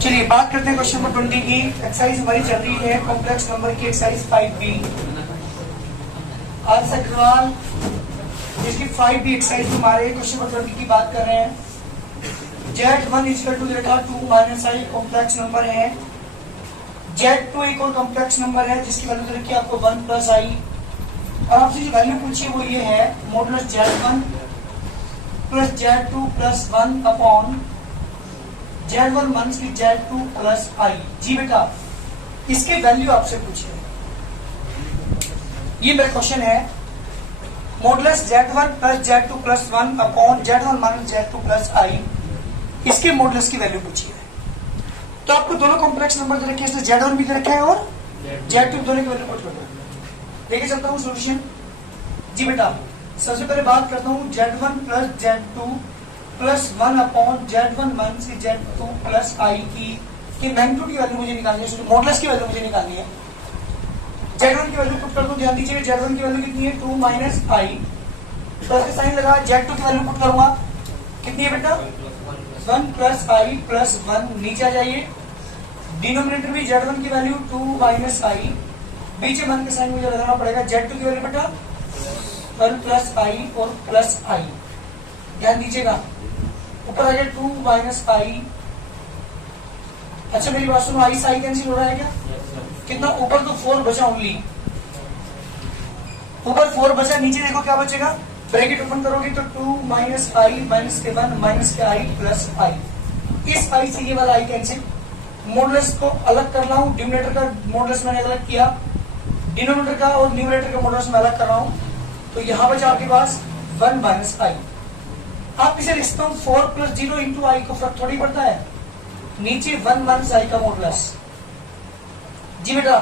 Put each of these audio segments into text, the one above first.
चलिए बात करते हैं क्वेश्चन नंबर 20 की। एक्सरसाइज हमारी चल रही है कॉम्प्लेक्स नंबर की एक्सरसाइज 5B। आज अग्रवाल जिसकी 5B एक्सरसाइज हमारे क्वेश्चन नंबर 20 की बात कर रहे हैं। Z1 इक्वल टू देखा 2 माइनस आई कॉम्प्लेक्स नंबर है। Z2 एक और कॉम्प्लेक्स नंबर है जिसकी वैल्यू रखी आपको 1 प्लस आई। और आपसे जो वैल्यू पूछी वो ये है modulus Z1 plus Z2 plus 1 upon Z1 minus की Z2 प्लस आई। जी बेटा इसके वैल्यू आपसे पूछे, ये मेरा क्वेश्चन है। Modulus Z1 plus Z2 plus 1 upon Z1 minus Z2 plus I, इसके मॉडुलस की वैल्यू पूछी है। तो आपको दोनों कॉम्प्लेक्स नंबर दे रखे हैं, इसमें Z1 भी दे रखा है और Z2 दोनों की वैल्यू पुट करना है। देखे चलता हूँ सोल्यूशन। जी बेटा सबसे पहले बात करता हूँ Z1 plus Z2 plus 1 upon Z1 minus Z2 plus I की मैग्नीट्यूड की वैल्यू मुझे निकालनी है, मॉडुलस की वैल्यू मुझे निकालनी है। Z1 की वैल्यू पुट कर दूं, ध्यान दीजिए Z1 की वैल्यू कितनी है 2 माइनस आई, प्लस का साइन लगा। Z2 की वैल्यू पुट करूंगा, कितनी है बेटा 1 प्लस आई प्लस 1, नीचे आ जाइए। डिनोमिनेटर में Z1 की वैल्यू 2 माइनस आई, बीच में 1 का साइन मुझे लगाना पड़ेगा। Z2 की वैल्यू बेटा 1 प्लस आई और प्लस आई, ध्यान दीजिएगा। ऊपर आ गया 2 माइनस आई। अच्छा मेरी बात सुनो, आई से आई कैंसिल हो रहा है क्या? कितना ऊपर तो 4 बचा ओनली, ऊपर 4 बचा, नीचे देखो क्या बचेगा। ब्रैकेट ओपन करोगे तो 2 माइनस आई माइनस के 1 माइनस के आई प्लस आई। इस आई से ये वाला आई कैंसिल। मॉडुलस को अलग कर रहा हूँ, डिनोमिनेटर का मॉडुलस मैंने अलग किया, डिनोमिनेटर का और न्यूमरेटर का मॉडुलस मैं अलग कर रहा हूँ। तो यहां बचा आपके पास 1 माइनस आई। आप इसे लिखता हूं 4 प्लस 0 इंटू आई को फर्क थोड़ी पड़ता है, नीचे 1 माइनस आई का मॉडुलस। जी बेटा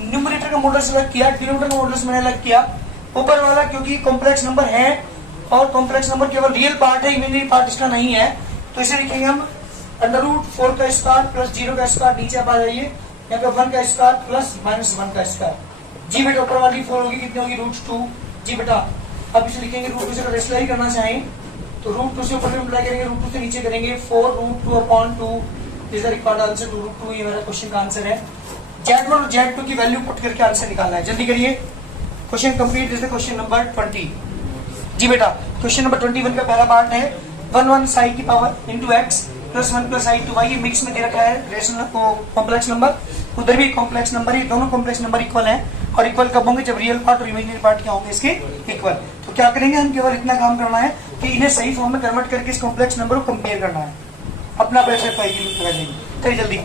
न्यूमरेटर का मॉडुलस अलग किया, डिनोमिनेटर का मॉडुलस मैंने अलग किया। ऊपर वाला क्योंकि कॉम्प्लेक्स नंबर है और कॉम्प्लेक्स नंबर केवल रियल पार्ट है, इमेजिनरी पार्ट इसका नहीं है, तो इसे लिखेंगे हम अंडर रूट 4 का स्क्वायर प्लस 0 का स्क्वायर। नीचे आप आ जाइए, यहाँ पे 1 का स्क्वायर प्लस माइनस 1 का स्क्वायर। जी बेटा ऊपर वाली 4 होगी, कितनी होगी √2। जी बेटा अब इसे लिखेंगे √2 से रेस्टलाइज करना चाहें तो √2 से ऊपर मल्टीप्लाई करेंगे, √2 से नीचे करेंगे 4√2 upon 2 is the required answer √2। ये मेरा क्वेश्चन का आंसर है। Z1 और Z2 की वैल्यू पुट करके आंसर निकालना है, जल्दी करिए। Question complete is the question number 20। जी बेटा क्वेश्चन नंबर 21 का पहला पार्ट है 1 साई की power into x plus 1 plus i to y. ये मिक्स में दे रखा है रेशनल कॉम्प्लेक्स नंबर, उधर भी कॉम्प्लेक्स नंबर, ये दोनों कॉम्प्लेक्स नंबर इक्वल है। और इक्वल कब होंगे? जब रियल पार्ट और इमेजिनरी पार्ट क्या होंगे इसके इक्वल। तो क्या करेंगे हम, केवल इतना काम करना है कि इन्हें सही फॉर्म में कन्वर्ट करके इस कॉम्प्लेक्स नंबर को कंपेयर करना है। अपना पैसे पाएगी लगा देंगे। चलिए जल्दी,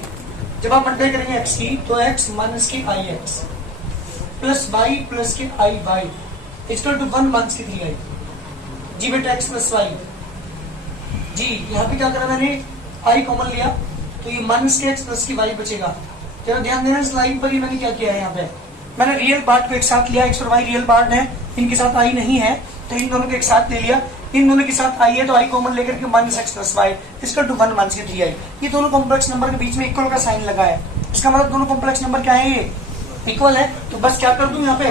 जब आप मल्टीप्लाई करेंगे एक्स की तो एक्स माइनस की आई एक्स प्लस वाई प्लस की आई वाई इक्वल टू 1 माइनस की 3i। जी बेटा एक्स प्लस वाई। जी यहाँ पे क्या करा मैंने, आई कॉमन लिया तो ये माइनस के एक्स प्लस की वाई बचेगा। जरा ध्यान देना इस लाइन पर ही मैंने क्या किया है, यहाँ पे मैंने रियल पार्ट को एक साथ लिया, एक्स और वाई रियल पार्ट है, इनके साथ आई नहीं है तो इन दोनों को एक साथ ले लिया। इन दोनों के साथ आई है तो आई कॉमन लेकर के माइनस एक्स प्लस वाई इसका टू 1 माइनस के 3i। ये दोनों कॉम्प्लेक्स नंबर के बीच में इक्वल का साइन लगा है, इसका मतलब दोनों कॉम्प्लेक्स नंबर क्या है, ये इक्वल है। तो बस क्या कर दूं यहाँ पे,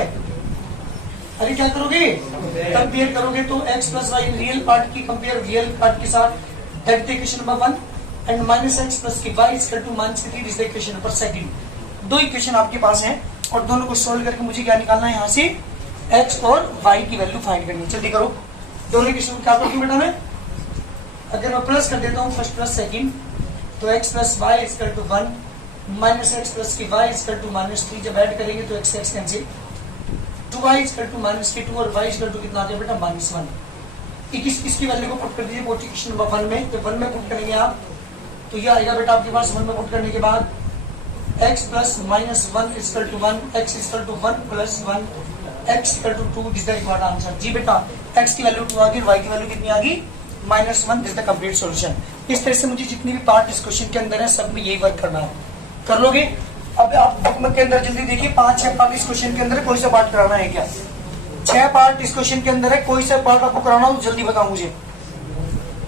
अरे क्या करोगे, कंपेयर करोगे तो x plus y real part की कंपेयर रियल पार्ट के साथ, that equation number 1 and minus x plus की वाई इक्वल टू माइनस की 3 इज द इक्वेशन नंबर 2। दो इक्वेशन आपके पास है और दोनों को सोल्व करके मुझे क्या निकालना है, यहाँ से एक्स और वाई की वैल्यू फाइंड करनी है। जल्दी करो, दोनों इक्वेशन क्या करूँ बेटा मैं, अगर मैं प्लस कर देता हूँ फर्स्ट प्लस सेकंड तो x plus y equal to 1 minus x plus की वाई इक्वल टू माइनस 3। जब ऐड करेंगे तो x x cancel, 2y equal to minus की 2 और y इक्वल टू कितना आ गया बेटा -1। इसकी वैल्यू को पुट कर दीजिए इक्वेशन नंबर 1 में। जब 1 में पुट करेंगे आप तो ये आएगा बेटा आपके पास 1 में पुट करने के बाद x plus minus 1 equal to 1, x equal to 1 plus 1, x equal to 2 is the required answer. जी बेटा x की वैल्यू 2 आ गई, y की वैल्यू कितनी आ गई -1 इज द कंप्लीट सॉल्यूशन। इस तरह से मुझे जितनी भी पार्ट इस क्वेश्चन के अंदर है सब में यही वर्क करना है, कर लोगे। अब आप बुक के अंदर जल्दी देखिए 5-6 पार्ट इस क्वेश्चन के अंदर है, कोई सा पार्ट कराना है क्या? 6 पार्ट इस क्वेश्चन के अंदर है, कोई सा पार्ट आपको कराना हो जल्दी बताओ मुझे।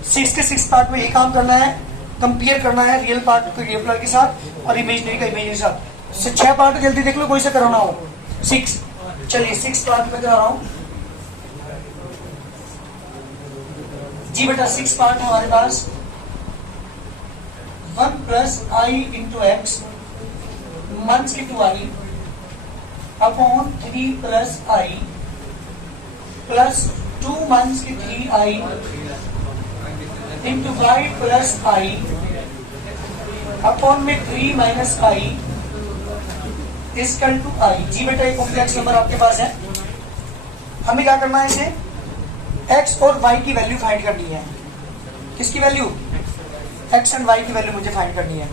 6 के 6 पार्ट में ये काम करना है, कंपेयर करना है रियल पार्ट को रियल पार्ट के साथ और इमेजिनरी का इमेजिनरी के साथ। 6 पार्ट जल्दी देख लो, कोई सा कराना हो 6। चलिए 6 पार्ट में करा रहा हूं जी बेटा। 6 पार्ट है हमारे पास, 1 प्लस आई इंटू एक्स मंथ्स की 2i अपॉन 3 प्लस आई प्लस 2 मंथ्स की 3i इंटू वाई प्लस आई अपॉन में 3 माइनस आई इक्वल टू आई। जी बेटा एक कॉम्प्लेक्स नंबर आपके पास है, हमें क्या करना है, इसे x और y की वैल्यू फाइंड करनी है। किसकी वैल्यू? x एंड y की वैल्यू मुझे फाइंड करनी है।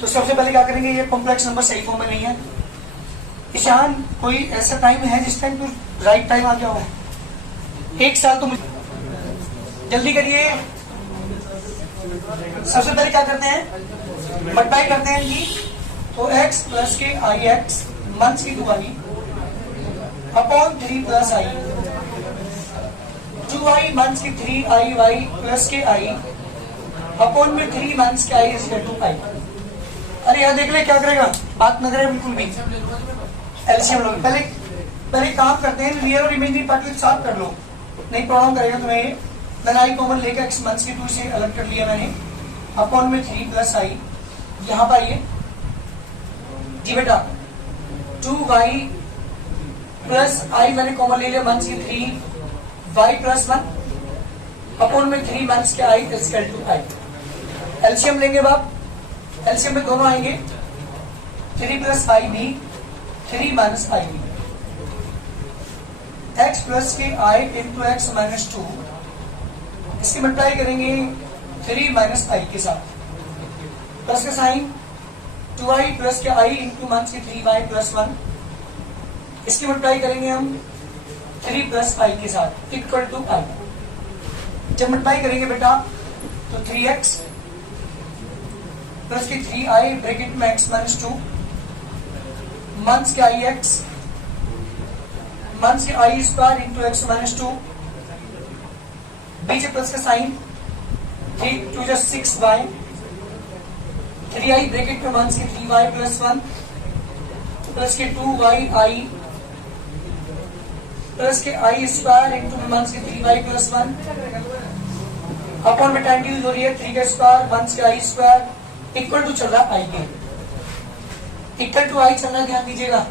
तो सबसे पहले क्या करेंगे, ये कॉम्प्लेक्स नंबर सही फॉर्म में नहीं है। ईशान कोई ऐसा टाइम है जिस टाइम तू राइट टाइम आ गया हो? एक साल तो मुझे जल्दी करिए। सबसे पहले क्या करते हैं, मल्टीप्लाई करते हैं जी। तो x प्लस के आई एक्स मंथ्स की 2i अपॉन 3 प्लस आई 2i मंथ्स की 3i y प्लस के आई अपॉन में 3 मंथ्स के आई इज टू आई। अरे यहाँ देख ले क्या करेगा, बात न करे बिल्कुल भी। एलसीएम लोग पहले काम करते हैं, रियल और इमेजिनरी पार्ट के साथ कर लो, नहीं प्रॉब्लम करेगा तुम्हें। मैंने आई कॉमन लेकर x मंथ्स की 2 से अलग कर लिया मैंने, अपॉन में 3 प्लस आई। यहाँ पर आइए जी बेटा, 2y प्लस आई मैंने कॉमन ले लिया मंथ्स की 3y प्लस 1 अपॉन में 3 मंथ्स के I equal to I. LCM लेंगे बाप, एलसीएम में दोनों आएंगे, 3 प्लस आई भी 3 माइनस आई भी। x प्लस के आई इंटू एक्स माइनस 2, इसकी मल्टीप्लाई करेंगे 3 माइनस आई के साथ, प्लस का साइन 2i प्लस के आई इंटू मंथ्स की 3y प्लस 1, इसकी मल्टीप्लाई करेंगे हम 3 प्लस आई के साथ इक्वल टू आई। जब मल्टीप्लाई करेंगे बेटा तो 3x प्लस की 3i ब्रैकेट में x माइनस 2 मंथ्स के आई एक्स मंथ्स के i square into x minus 2, बीच प्लस का sign 3 2 just 6y 3i bracket में मंथ्स की 3y प्लस 1 प्लस के 2y आई प्लस के आई स्क्वायर इंटू मंथ्स की 3y प्लस 1 अपॉन में टाइम यूज हो रही है 3 का स्क्वायर मंथ्स के आई स्क्वायर इक्वल टू चल रहा है आई के, इक्वल टू आई चलना, ध्यान दीजिएगा,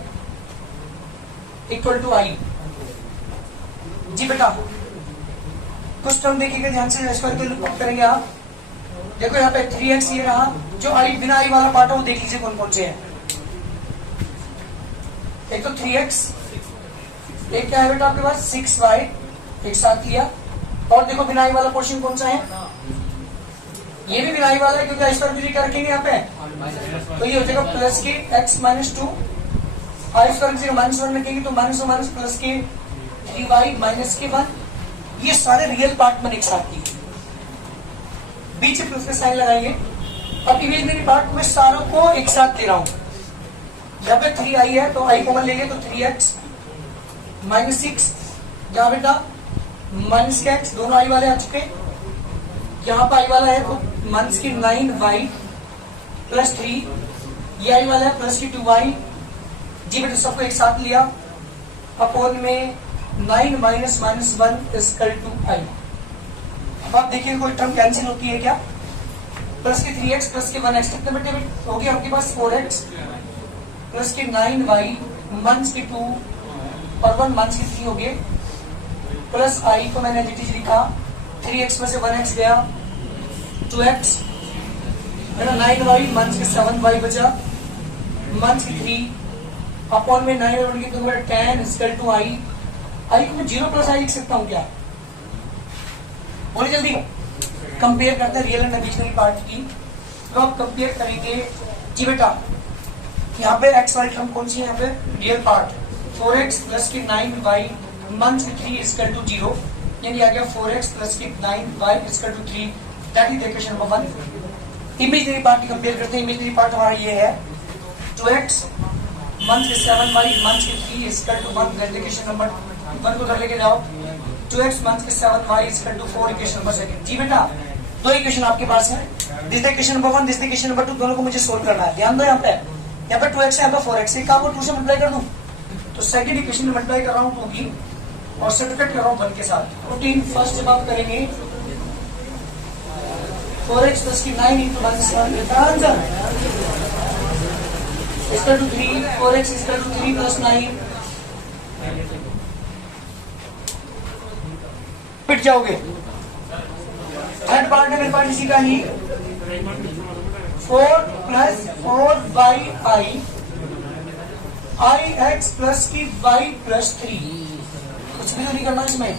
इक्वल टू आई। जी बेटा कुछ टर्म देखिएगा ध्यान से, स्क्वायर के लुक करेंगे आप। देखो यहाँ पे 3x ये रहा, जो आई बिना आई वाला पार्ट है वो देख लीजिए कौन कौन से हैं। एक तो 3x, एक क्या है बेटा आपके पास 6y एक साथ लिया, और देखो बिना आई वाला पोर्शन कौन सा है, ये भी बिना आई वाला है क्योंकि आई स्क्वायर भी क्या रखेंगे यहाँ पे, तो ये हो जाएगा प्लस के x माइनस 2, आई स्क्वायर माइनस 1 रखेंगे तो माइनस माइनस प्लस के 3y माइनस के 1। ये सारे रियल पार्ट मैंने एक साथ किए, बीच से प्लस का साइन लगाएंगे। अब इमेजिनरी पार्ट में सारों को एक साथ ले रहा हूं, यहाँ पे 3i है तो i कॉमन लेंगे तो 3x माइनस 6, यहाँ बेटा माइनस के x दोनों i वाले आ चुके, यहाँ पे i वाला है तो माइनस की 9y प्लस 3, ये i वाला है प्लस की 2y। जी बेटा सबको एक साथ लिया, अपॉन में 9 minus minus 1 equal to i। अब आप देखिए कोई टर्म कैंसिल होती है क्या, प्लस की 3x प्लस के 1x कितने बेटे हो गया आपके पास 4x प्लस के 9y मंथ्स की 2 और 1 मंथ्स की 3 हो गए, प्लस i को मैंने एज लिखा, 3x में से 1x गया 2x है ना, 9y मंथ्स के 7y बचा, मंथ्स की 3 अपॉन में 9 और 10 इक्वल टू i। आई को मैं 0 प्लस आई लिख सकता हूँ क्या, बोलिए जल्दी। कंपेयर करते हैं रियल एंड इमेजिनरी पार्ट की, तो आप कंपेयर करेंगे जी बेटा, यहाँ पे x वाली टर्म कौन सी है, यहाँ पे रियल पार्ट 4x प्लस की 9y मंथ्स की 3 इक्वल टू 0, यानी आ गया 4x प्लस की 9y equal to 3, that is equation number 1। Imaginary part की कंपेयर करते हैं, इमेजिनरी पार्ट हमारा ये है 2x मंथ की 7y मंथ की 3 equal to 1, that equation number 1 को घर लेके जाओ, 2x मंथ के 7y equal to 4 equation number 2। जी बेटा दो इक्वेशन आपके पास है, this equation number 1 this equation number 2, दोनों को मुझे सोल्व करना है। ध्यान दो यहाँ पे 2x है, यहाँ पे 4x है, काम को 2 से मल्टीप्लाई कर दूं तो सेकंड इक्वेशन में मल्टीप्लाई कर रहा हूँ 2 की और सब्ट्रैक्ट कर रहा हूँ 1 के साथ। रूटीन फर्स्ट जब आप करेंगे 4x प्लस की 9 इंटू माइनस 1 ये था आंसर। इसका टू 3 4x इसका टू 3 प्लस 9 पिट जाओगे। थर्ड पार्ट है मेरे पास इसी का ही 4 plus 4 by I x plus की y प्लस 3। कुछ भी तो नहीं करना इसमें,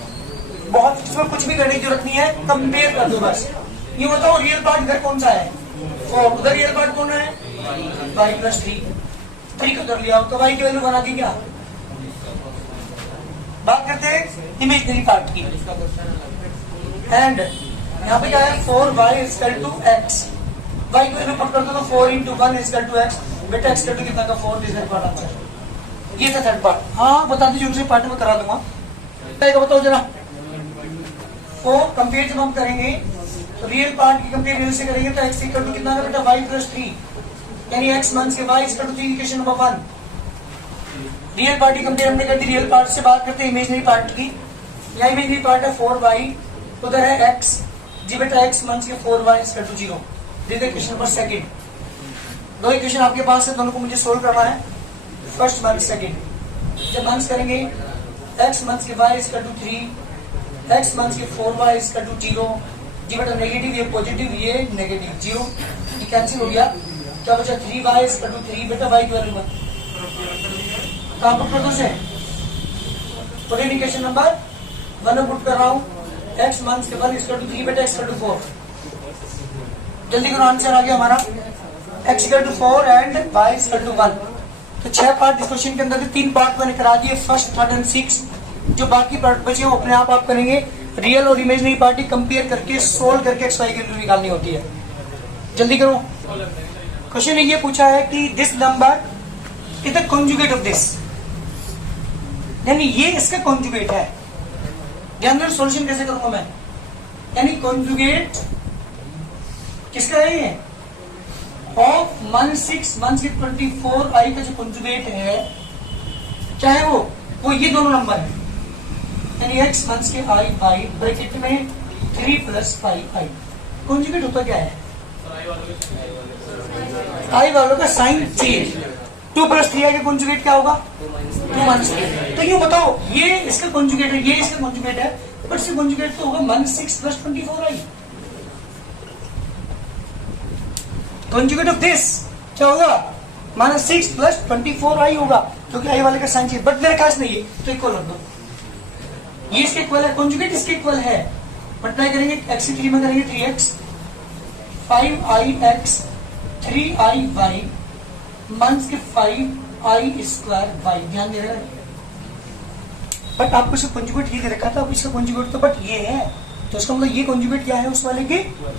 बहुत इसमें कुछ भी करने की जरूरत नहीं है, कंपेयर कर दो बस। ये बताओ रियल पार्ट इधर कौन सा है 4, उधर रियल पार्ट कौन है y प्लस 3 को कर लिया तो y की वैल्यू बना दी। क्या बात करते हैं इमेजनरी पार्ट की। एंड यहाँ पे क्या है 4y equal to x, y की वैल्यू पुट कर दो तो 4 इंटू 1 इक्वल टू x। बेटा x इक्वल टू कितना का 4 दिस पार्ट आंसर। ये था थर्ड पार्ट। हाँ बता दीजिए दूसरे पार्ट में करा दूंगा। बताओ जरा 4 कंपेयर जब हम करेंगे तो रियल पार्ट की कंपेयर रियल से करेंगे तो x इक्वल टू कितना का बेटा y प्लस 3, यानी x माइनस के y equal to 3 equation number 1। Real part की कंपेयर हमने कर दी रियल पार्ट से। बात करते हैं इमेजनरी पार्ट की। यहाँ इमेजनरी पार्ट है 4y, उधर है x। जी बेटा x माइनस के 4y equal to 0। This is question number second. दो इक्वेशन आपके पास है, दोनों को मुझे सोल्व करना है, फर्स्ट माइनस सेकंड। जब माइनस करेंगे x माइनस के y equal to 3, x minus के 4y इक्वल टू 0। जी बेटा नेगेटिव ये पॉजिटिव ये नेगेटिव 0, ये कैंसिल हो गया। क्या बचा 3y इक्वल टू 3। बेटा y की वैल्यू मत कहाँ पुट कर दो से पुट इंडिकेशन नंबर 1 में पुट कर रहा हूँ। x माइनस के 1 इक्वल टू 3 बेटा इक्वल टू 4। जल्दी करो आंसर आ गया हमारा x equal to 4 and y equal to 1। तो 6 पार्ट इस क्वेश्चन के अंदर थे, 3 पार्ट मैंने करा दिए, फर्स्ट थर्ड एंड 6। जो बाकी पार्ट बचे वो अपने आप करेंगे। रियल और इमेजनरी पार्टी कंपेयर करके सोल्व करके एक्स वाई की वैल्यू निकालनी होती है। जल्दी करो। क्वेश्चन ये पूछा है कि this number is the conjugate of this, यानी ये इसका कॉन्जुगेट है। ध्यान दो सॉल्यूशन कैसे करूंगा मैं, यानी कॉन्जुगेट किसका है ये ऑफ -6 -24 आई का जो कॉन्जुगेट है क्या है वो ये दोनों नंबर है, यानी x माइनस के i बाई ब्रैकेट में 3 प्लस 5i। कॉन्जुगेट होता क्या है i वालों का साइन चेंज। 2 प्लस 3i का कॉन्जुगेट क्या होगा 2 माइनस 3। तो यूं बताओ ये इसका कॉन्जुगेट है, ये इसका कॉन्जुगेट है, बट इसका कॉन्जुगेट तो होगा -6 plus 24i। Conjugate of this क्या होगा -6 प्लस 24i होगा, क्योंकि i वाले का साइन चेंज। बट मेरे पास नहीं है तो इक्वल रख दो, ये इसके इक्वल है, कॉन्जुगेट इसके इक्वल है। मल्टीप्लाई करेंगे x की 3 में करेंगे 3x 5ix 3iy माइनस के 5i स्क्वायर y। ध्यान दे रहा है, बट आपको इसका कॉन्जुगेट ये दे रखा था, अब इसका कॉन्जुगेट तो बट ये है, तो इसका मतलब ये कॉन्जुगेट क्या है उस वाले के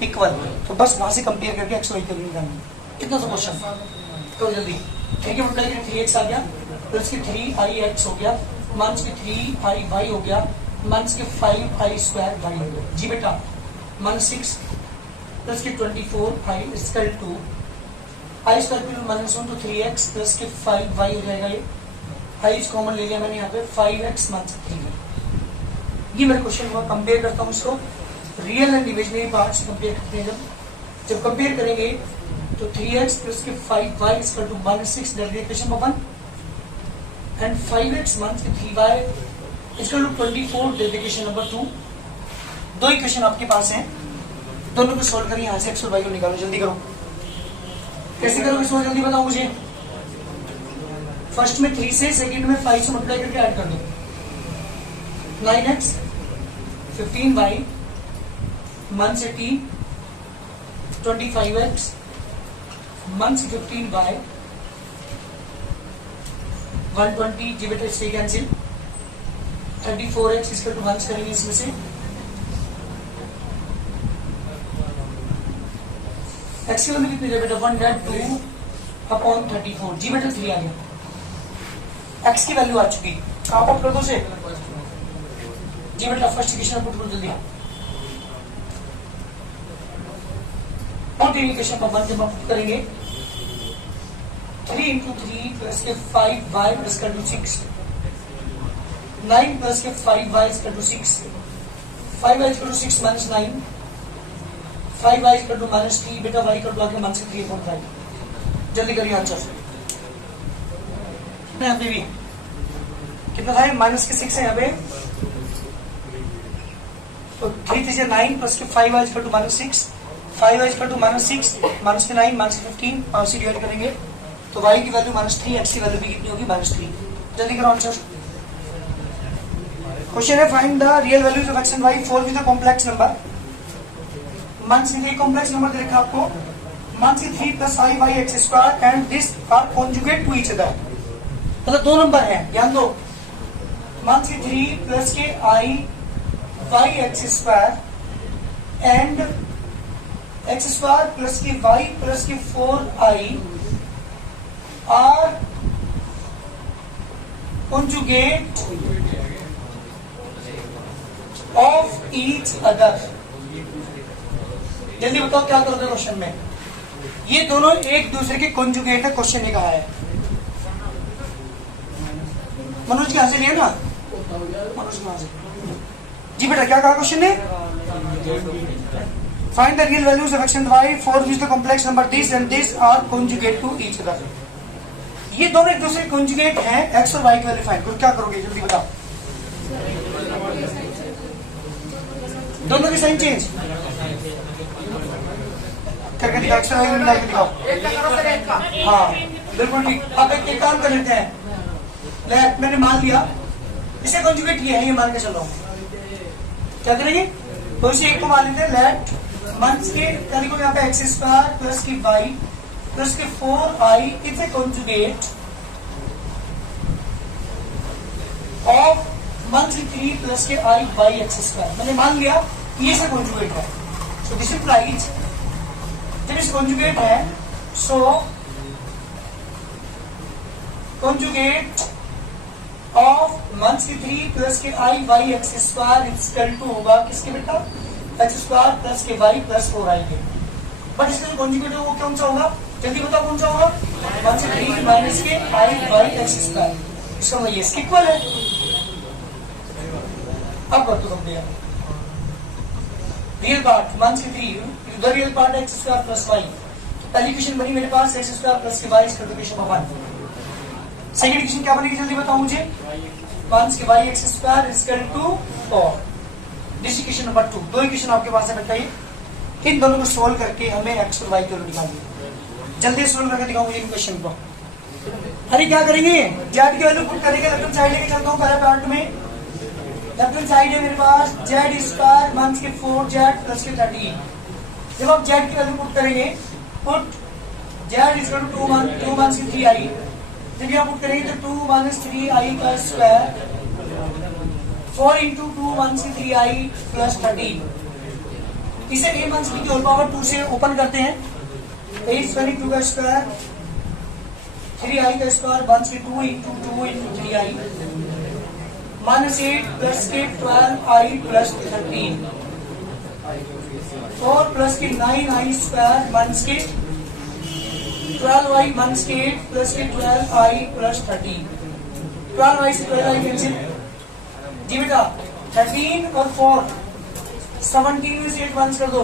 इक्वल। तो बस वहां से कंपेयर करके x y की वैल्यू निकालनी। कितना सा क्वेश्चन तो जल्दी। ठीक है मल्टीप्लाई करेंगे 3x आ गया प्लस के 3ix हो गया माइनस के 3iy हो गया माइनस के 5i स्क्वायर y हो गया। जी बेटा -6 प्लस के 24i equal to i square -1 तो 3x प्लस के 5y हो जाएगा। ये i कॉमन ले लिया मैंने यहाँ पे 5x माइनस 3। ये मेरा क्वेश्चन हुआ। कंपेयर करता हूँ इसको real and imaginary parts compare करते हैं। जब कंपेयर करेंगे तो 3x प्लस के 5y equal to -6 that is equation number 1 and 5x minus के 3y equal to 24 that is equation number 2। दो इक्वेशन आपके पास हैं, दोनों को सोल्व करिए। यहाँ से x और y को निकालो। जल्दी करो, कैसे करोगे इसको जल्दी बताओ मुझे। फर्स्ट में 3 से, सेकंड में 5 से मल्टीप्लाई करके ऐड कर दो। 9x 15y minus 18 25x minus 15y 120। जी बेटा इससे कैंसिल 34x इसका टू माइनस करेंगे इसमें से x की वैल्यू कितनी है बेटा 1/2/34। जी बेटा 3 आ गया। x की वैल्यू आ चुकी, कहाँ पुट कर दो से। जी बेटा फर्स्ट इक्वेशन पुट करो जल्दी। इक्वेशन पर 1 जब हम पुट करेंगे 3 × 3 प्लस के 5y इक्वल टू 6 9 प्लस के 5y equal to 6 5y equal to 6 minus 9 5y equal to minus 3 बेटा y इक्वल टू आके माइनस 3.5। जल्दी करिए आंसर। यहाँ पे भी कितना था, माइनस के 6 है यहाँ पे, तो 3 3 9 प्लस के 5y equal to minus 6, 5y equal to minus 6 minus के 9 माइनस 15 और से डिवाइड करेंगे तो y की वैल्यू माइनस 3, x की वैल्यू भी कितनी होगी माइनस 3। जल्दी करो आंसर। क्वेश्चन है find the real values of x and y for with the complex number. मान से कॉम्प्लेक्स नंबर दे रखा आपको, मान से 3 plus 5y x square and this are conjugate to each other, मतलब दो नंबर है, ध्यान दो। मान से 3 प्लस के i y x square and x square plus के y प्लस के 4i are conjugate of each other. जल्दी बताओ क्या करोगे क्वेश्चन में, ये दोनों एक दूसरे के कॉन्जुगेट है, क्वेश्चन ने कहा है। मनोज के हासिल है ना, मनोज के हासिल जी बेटा, क्या कहा क्वेश्चन ने, find the real values of x and y for which the complex number this and this are conjugate to each other. ये दोनों एक दूसरे कॉन्जुगेट हैं, x और y की वैल्यू फाइंड करो, क्या करोगे जल्दी बताओ। दोनों की साइन चेंज करके दिखाओ, x और y मिला के दिखाओ। हाँ बिल्कुल ठीक। अब एक काम कर लेते हैं, मैंने मान लिया इसे कॉन्जुगेट किया है, ये मान के चलो क्या करेंगे, तो इसे एक को मान लेते हैं, लेट मंथ्स के कभी को यहाँ पे एक्स स्क्वायर प्लस की वाई प्लस के 4i is a conjugate of monthly 3 plus के i बाई एक्स स्क्वायर। मैंने मान लिया ये से कॉन्जुगेट है, सो दिस इम्प्लाइज जब इस कॉन्जुगेट है so conjugate of monthly 3 plus के i by x square equal to होगा किसके बेटा, एक्स स्क्वायर प्लस के वाई प्लस 4i के। बट इसका जो कॉन्जुगेट है वो कौन सा होगा, जल्दी बताओ कौन सा होगा, 1 से 3 माइनस के i बाई एक्स स्क्वायर, इसका मतलब ये इसके इक्वल है। अब कर दो कंपेयर, रियल पार्ट 1 से 3 the real part x square plus y, पहली इक्वेशन बनी मेरे पास एक्स स्क्वायर प्लस के y equal to equation 1। Second equation क्या बनेगी जल्दी बताओ मुझे, 1 के y x square equal to 4। This equation number 2। दो इक्वेशन आपके पास है बेटा, इन दोनों को सोल्व करके हमें एक्स और वाई की वैल्यू निकालनी है। जल्दी सोल्व करके दिखाओ मुझे इक्वेशन को। अरे क्या करेंगे, जेड की वैल्यू पुट करेंगे, लेफ्ट साइड लेके चलता हूँ पहले पार्ट में। लेफ्ट साइड है मेरे पास जेड स्क्वायर मंथ के 4z प्लस के 13। जब आप जेड की वैल्यू पुट करेंगे, put z equal to 2 months की 3i, जब यहाँ पुट करेंगे तो 2 माइनस 3i का स्क्वायर 4 इंटू 2 मंथ्स की 3i प्लस 13। इसे a मंथ्स की होल पावर 2 से ओपन करते हैं, 822 का स्क्वायर 3i का स्क्वायर 1 से 2 इंटू 3i माइनस 8 प्लस के 12i प्लस 13, 4 प्लस के 9i स्क्वायर माइनस के 12i माइनस के 8 प्लस के 12i प्लस 13, 12i से 12i कैंसिल जी बेटा, 13 और 4 17 में से 8 वन कर दो,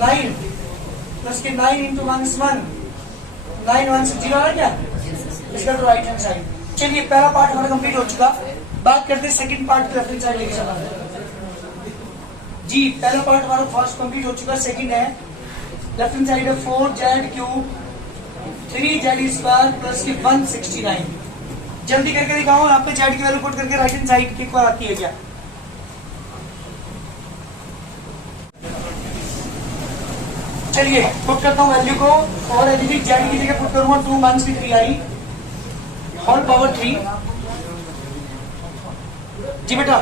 9 प्लस के 9 इंटू 1 9 1 से 0 है क्या, इसका तो राइट हैंड साइड। चलिए पहला पार्ट हमारा कंप्लीट हो चुका, बात करते हैं सेकंड पार्ट की, लेफ्ट हैंड साइड लेके चला जी। पहला पार्ट हमारा फर्स्ट कंप्लीट हो चुका, सेकंड है लेफ्ट हैंड साइड है 4z cube 3z square plus के 169। जल्दी करके दिखाओ, यहाँ पे z की वैल्यू पुट करके राइट हैंड साइड एक बार आती है क्या, चलिए पुट करता हूँ वैल्यू को, और यदि z की जगह पुट करूंगा 2 मंथ्स की 3i होल पावर 3 जी बेटा,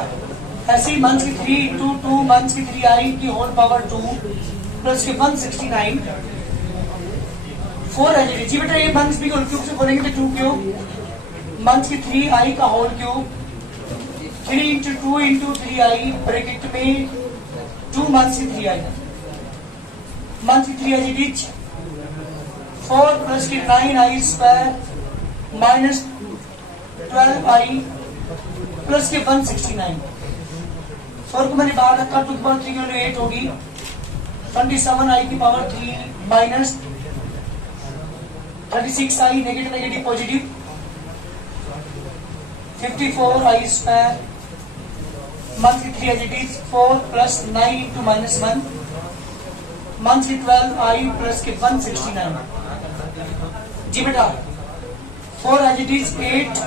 ऐसी मंथ्स की 3 इंटू 2 मंथ्स की 3i की होल पावर 2 प्लस के 169 4 है जी बेटा। ये मंथ्स भी होल क्यूब से बोलेंगे तो 2 क्यूब मंथ्स की 3i का whole cube 3 into 2 into 3i bracket में 2 मंथ्स की 3i मंथ की 3i रिच 4 प्लस की 9i square minus 12i plus के 169। 4 को मैंने बाहर रखा, 2 की पावर 3 की वैल्यू 8 होगी, 27i की power 3 minus 36i negative negative positive 54i square 1 की 3 as it is 4 plus 9 into minus 1 1 की 12i प्लस की 169 जी बेटा 4 as it is 8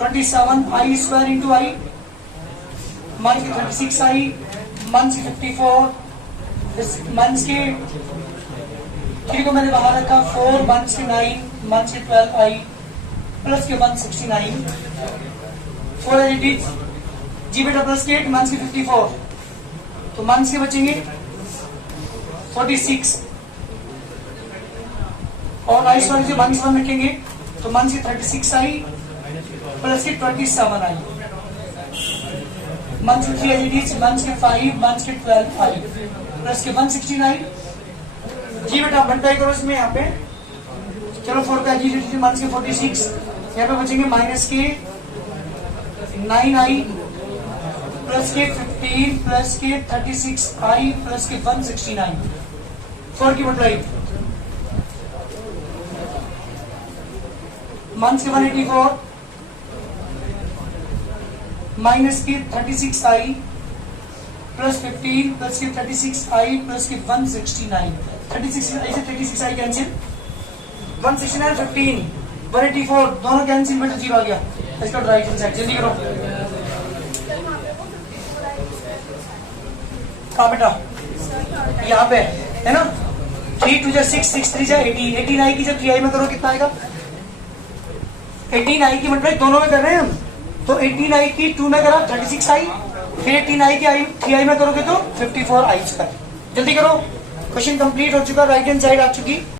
27i square into i 1 की 36i 1 की 54 मंथ्स के 3 को मैंने बाहर रखा 4 मंथ्स के 9 मंथ्स के 12i प्लस के 169 4 एज इट इज जी बेटा प्लस के 8 मंथ्स के 54 तो मंथ्स के बचेंगे 46 और आई स्क्वायर से मंथ्स 1 रखेंगे तो मंथ्स के 36i प्लस के 27i मंथ्स के 3 एज इट इज मंथ्स के 5 मंथ्स के 12i प्लस के 169 जी बेटा मल्टीप्लाई करो इसमें यहाँ पे चलो 4 का जी मंथ्स के 46 यहाँ पे बचेंगे माइनस के 9i प्लस के 15 प्लस के 36i प्लस के 169 4 की मल्टीप्लाई मंथ्स के 184 माइनस के 36i प्लस 15 प्लस के 36i प्लस के 169 36i से 36i कैंसिल 169 15 184 दोनों कैंसिल बेटा जीरो आ गया इसका राइट हैंड साइड जल्दी करो कहाँ बेटा यहाँ पे है ना 3 2 6 6 3 18 18i की जब 3i में करो कितना आएगा 18i की मतलब दोनों में कर रहे हैं हम तो 18i की 2 में करा 36i फिर 18i की 3i में करोगे तो 54i स्क्वायर जल्दी करो क्वेश्चन कंप्लीट हो चुका राइट हैंड साइड आ चुकी